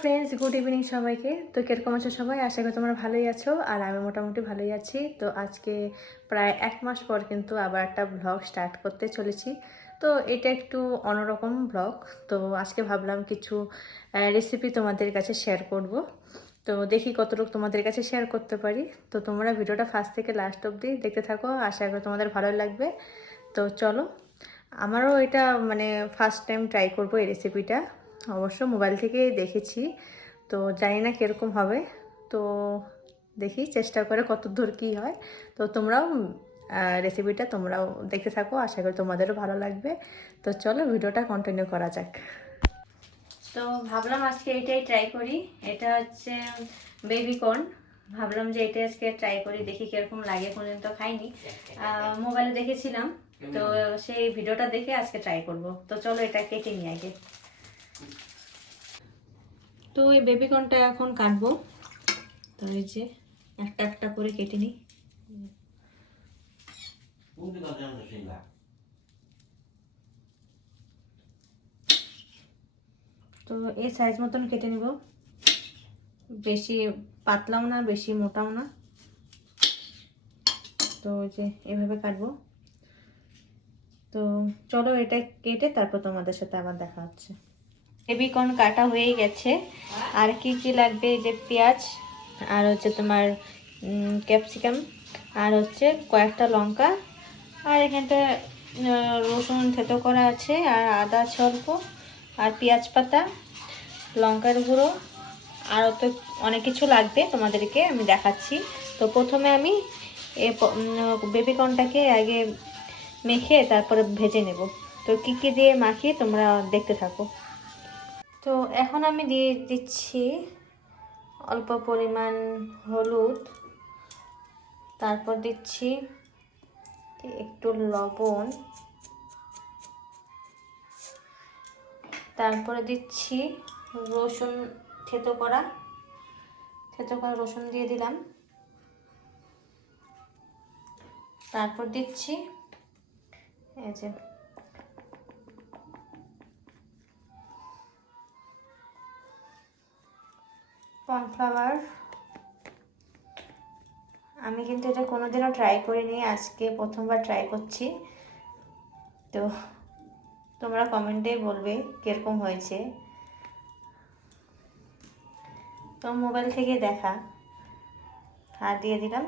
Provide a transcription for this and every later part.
Friends, good evening সবাইকে। তো কিরকম আছো সবাই? আশা করি তোমরা ভালোই আছো, আর আমি মোটামুটি ভালোই আছি। তো আজকে প্রায় 1 মাস পর কিন্তু আবার একটা ব্লগ স্টার্ট করতে চলেছি। তো এটা একটু অন্যরকম ব্লগ। তো আজকে ভাবলাম কিছু রেসিপি তোমাদের কাছে শেয়ার করব। তো দেখি কতটুকু তোমাদের কাছে শেয়ার করতে পারি। তো তোমরা ভিডিওটা ফার্স্ট থেকে লাস্ট অবধি দেখতে থাকো, আশা করি তোমাদের ভালো লাগবে। তো চলো, আমারও এটা মানে ফার্স্ট টাইম ট্রাই করব এই রেসিপিটা। অবশ্য মোবাইল থেকে দেখেছি, তো জানি না কীরকম হবে। তো দেখি চেষ্টা করে কতদূর কী হয়। তো তোমরাও রেসিপিটা তোমরাও দেখতে থাকো, আশা করি তোমাদেরও ভালো লাগবে। তো চলো ভিডিওটা কন্টিনিউ করা যাক। তো ভাবলাম আজকে এটাই ট্রাই করি। এটা হচ্ছে বেবি কর্ন। ভাবলাম যে এটা আজকে ট্রাই করি, দেখি কিরকম লাগে। কোনোদিন তো খাইনি, মোবাইলে দেখেছিলাম। তো সেই ভিডিওটা দেখে আজকে ট্রাই করব। তো চলো এটা কেটে নিই আগে। তো এই বেবি কর্নটা এখন কাটবো। তো এই যে একটা একটা করে কেটে নিই। তো এই সাইজ মতন কেটে নিব, বেশি পাতলাও না বেশি মোটাও না। তো এই যে এভাবে কাটবো। তো চলো এটা কেটে তারপর তোমাদের সাথে আবার দেখা হচ্ছে। বেবি কর্ন কাটা হয়ে গেছে। আর কি কি লাগবে, এই যে পেঁয়াজ, আর হচ্ছে তোমার ক্যাপসিকাম, আর হচ্ছে কয়েকটা লঙ্কা, আর এখানটা রসুন থেতো করা আছে, আর আদা স্বল্প, আর পেঁয়াজ পাতা, লঙ্কার গুঁড়ো, আরও তো অনেক কিছু লাগবে, তোমাদেরকে আমি দেখাচ্ছি। তো প্রথমে আমি বেবি কর্নটাকে আগে মেখে তারপরে ভেজে নেব। তো কি কি দিয়ে মাখিয়ে তোমরা দেখতে থাকো। তো এখন আমি দিয়ে দিচ্ছি অল্প পরিমাণ হলুদ, তারপর দিচ্ছি একটু লবণ, তারপরে দিচ্ছি রসুন থেতো করা রসুন দিয়ে দিলাম। তারপর দিচ্ছি এই যে কর্নফ্লাওয়ার। আমি কিন্তু এটা কোনোদিনও ট্রাই করিনি, আজকে প্রথমবার ট্রাই করছি। তো তোমরা কমেন্টে বলবে কীরকম হয়েছে। তো মোবাইল থেকে দেখা। আর দিয়ে দিলাম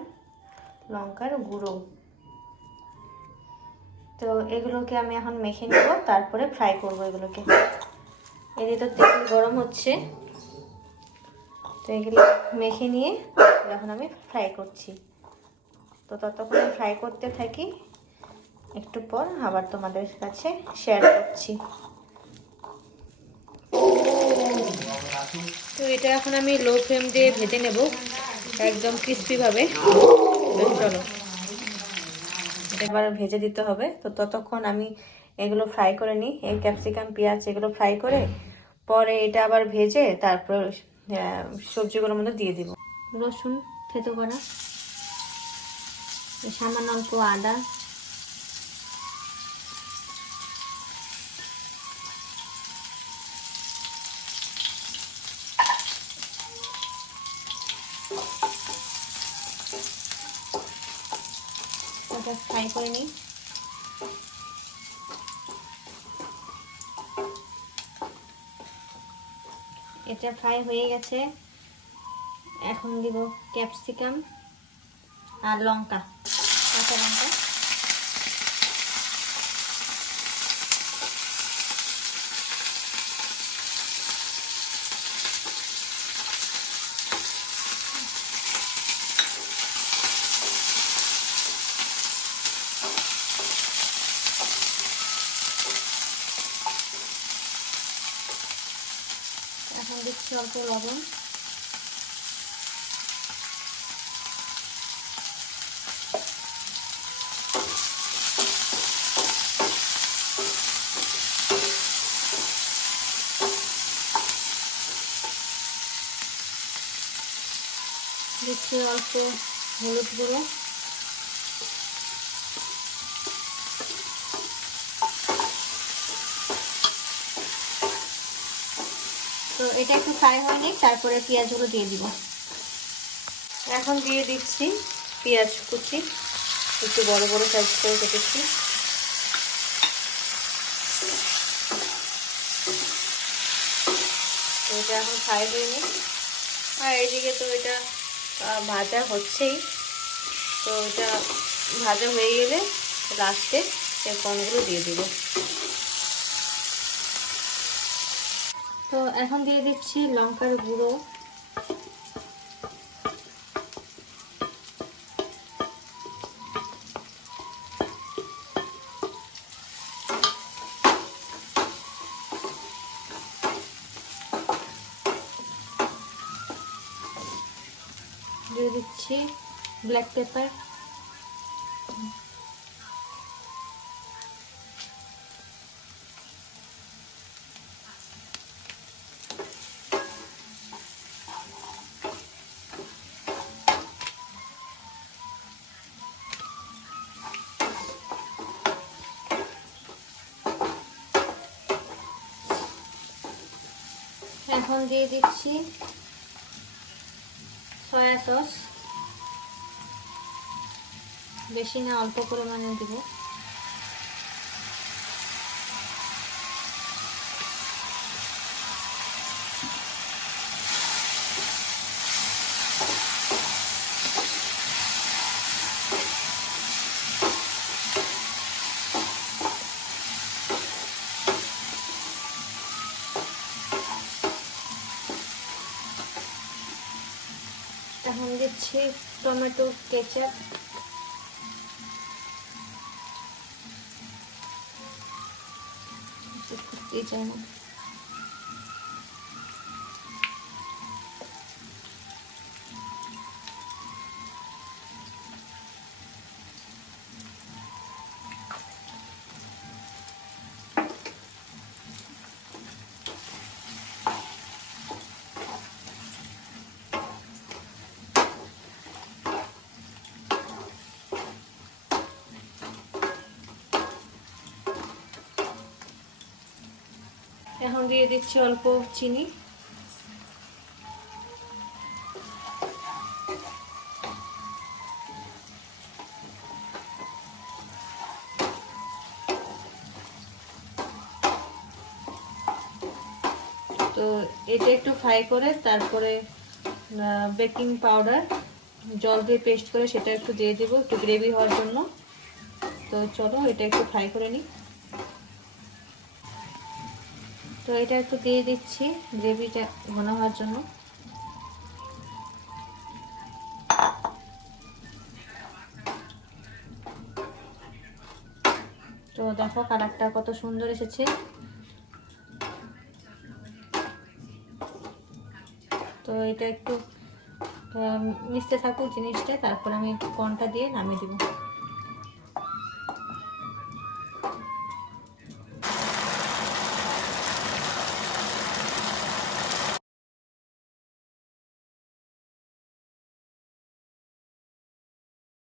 লঙ্কার গুঁড়ো। তো এগুলোকে আমি এখন মেখে নেব, তারপরে ফ্রাই করব এগুলোকে। এদিকে তো তেল গরম হচ্ছে, তো এগুলো মেখে নিয়ে এখন আমি ফ্রাই করছি। তো ততক্ষণ ফ্রাই করতে থাকি, একটু পর আবার তোমাদের কাছে শেয়ার করছি। তো এটা এখন আমি লো ফ্লেম দিয়ে ভেজে নেব একদম ক্রিস্পিভাবে। চলো এবার ভেজে দিতে হবে। তো ততক্ষণ আমি এগুলো ফ্রাই করে নিই, এই ক্যাপসিকাম পেঁয়াজ এগুলো ফ্রাই করে পরে এটা আবার ভেজে তারপর সবজিগুলোর মধ্যে দিয়ে দিব। রসুন থেতো করা, সামান্য অল্প আদা, ফ্রাই করে নিই। এটা ফ্রাই হয়ে গেছে। এখন দিব ক্যাপসিকাম আর লঙ্কা, কাঁচা লঙ্কা। এখন দিচ্ছি অল্প লবণ, দিচ্ছি অল্প হলুদ গুঁড়ো, তো এটা একটু ফ্রাই হয়ে নিক, তারপরে পেঁয়াজগুলো দিয়ে দিব। এখন দিয়ে দিচ্ছি পেঁয়াজ কুচি, একটু বড় বড় সাইজ করে কেটেছি। তো এটা এখন ফ্রাই হয়ে নিক। আর এইদিকে তো এটা ভাজা হচ্ছেই। তো এটা ভাজা হয়ে গেলে লাস্টে এই কর্নগুলো দিয়ে দিব। তো এখন দিয়ে দিচ্ছি লঙ্কার গুঁড়ো, দিয়ে দিচ্ছি ব্ল্যাক পেপার, এখন দিয়ে দিচ্ছি সয়া সস, বেশি না অল্প পরিমাণে দিব। এখন দিচ্ছি টমেটো কেচাপ, এই জন্য এখন দিয়ে দিচ্ছি অল্প চিনি, তো এটা একটু ফ্রাই করে তারপরে বেকিং পাউডার জল দিয়ে পেস্ট করে সেটা একটু দিয়ে দেবো একটু গ্রেভি হওয়ার জন্য। তো চলো এটা একটু ফ্রাই করে নিই। তো এটা একটু দিয়ে দিচ্ছি গ্রেভিটা ঘন হওয়ার জন্য। তো দেখো কালারটা কত সুন্দর এসেছে। তো এটা একটু মিশতে থাকুক জিনিসটা, তারপর আমি কর্নটা দিয়ে নামিয়ে দিব।